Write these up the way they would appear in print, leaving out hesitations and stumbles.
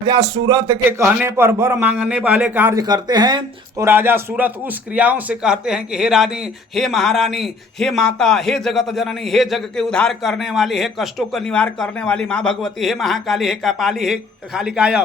राजा सूरत के कहने पर वर मांगने वाले कार्य करते हैं तो राजा सूरत उस क्रियाओं से कहते हैं कि हे रानी, हे महारानी, हे माता, हे जगत जननी, हे जग के उद्धार करने वाली, हे कष्टों का निवार करने वाली माँ भगवती, हे महाकाली, हे कपाली, हे कालिकाय,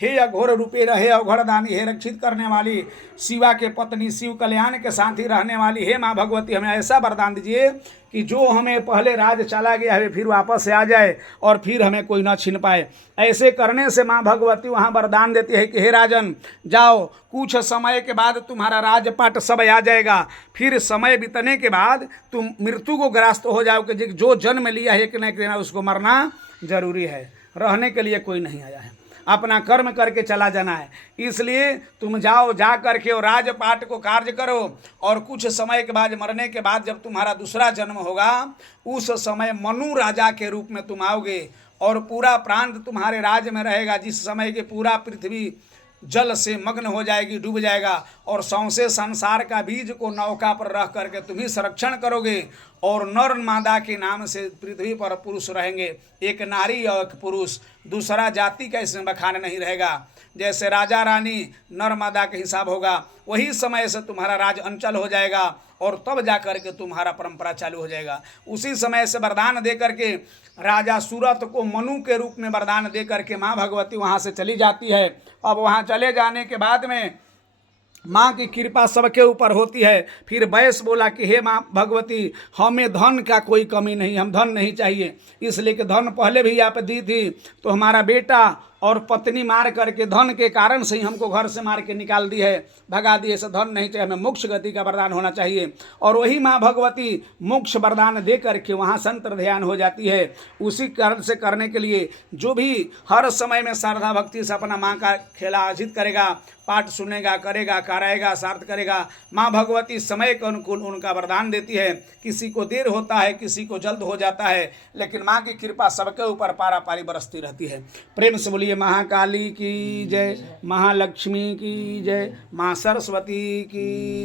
हे अघोर रूपेर, हे अघोरदानी, हे रक्षित करने वाली, शिवा के पत्नी, शिव कल्याण के साथ ही रहने वाली, हे माँ भगवती, हमें ऐसा वरदान दीजिए कि जो हमें पहले राज चला गया है फिर वापस से आ जाए और फिर हमें कोई न छीन पाए। ऐसे करने से माँ भगवती वहाँ वरदान देती है कि हे राजन, जाओ, कुछ समय के बाद तुम्हारा राजपाट सब आ जाएगा। फिर समय बीतने के बाद तुम मृत्यु को ग्रस्त हो जाओगे। जो जन्म लिया है कि नहीं देना, उसको मरना जरूरी है, रहने के लिए कोई नहीं आया है, अपना कर्म करके चला जाना है। इसलिए तुम जाओ, जा करके और राजपाट को कार्य करो और कुछ समय के बाद, मरने के बाद जब तुम्हारा दूसरा जन्म होगा, उस समय मनु राजा के रूप में तुम आओगे और पूरा प्रांत तुम्हारे राज्य में रहेगा। जिस समय की पूरा पृथ्वी जल से मग्न हो जाएगी, डूब जाएगा और सौंसे संसार का बीज को नौका पर रख करके तुम ही संरक्षण करोगे और नर मादा के नाम से पृथ्वी पर पुरुष रहेंगे, एक नारी और एक पुरुष, दूसरा जाति का इसमें बखान नहीं रहेगा। जैसे राजा रानी नर मादा के हिसाब होगा, वही समय से तुम्हारा राज अंचल हो जाएगा और तब जा करके तुम्हारा परंपरा चालू हो जाएगा। उसी समय से वरदान दे करके राजा सूरत को मनु के रूप में वरदान दे करके माँ भगवती वहाँ से चली जाती है। अब वहाँ चले जाने के बाद में माँ की कृपा सबके ऊपर होती है। फिर बैस बोला कि हे माँ भगवती, हमें धन का कोई कमी नहीं, हम धन नहीं चाहिए, इसलिए कि धन पहले भी आप दी थी तो हमारा बेटा और पत्नी मार करके धन के कारण से ही हमको घर से मार के निकाल दी है, भगा दिए, से धन नहीं चाहिए, हमें मोक्ष गति का वरदान होना चाहिए। और वही माँ भगवती मोक्ष वरदान दे करके वहाँ संतर ध्यान हो जाती है। उसी कारण से करने के लिए जो भी हर समय में श्रद्धा भक्ति से अपना माँ का खेला अर्जित करेगा, पाठ सुनेगा, करेगा, कराएगा, सार्थ करेगा, माँ भगवती समय के अनुकूल उनका वरदान देती है। किसी को देर होता है, किसी को जल्द हो जाता है, लेकिन माँ की कृपा सबके ऊपर पारा पारी बरसती रहती है। प्रेम से बोलिए महाकाली की जय, महालक्ष्मी की जय, माँ सरस्वती की।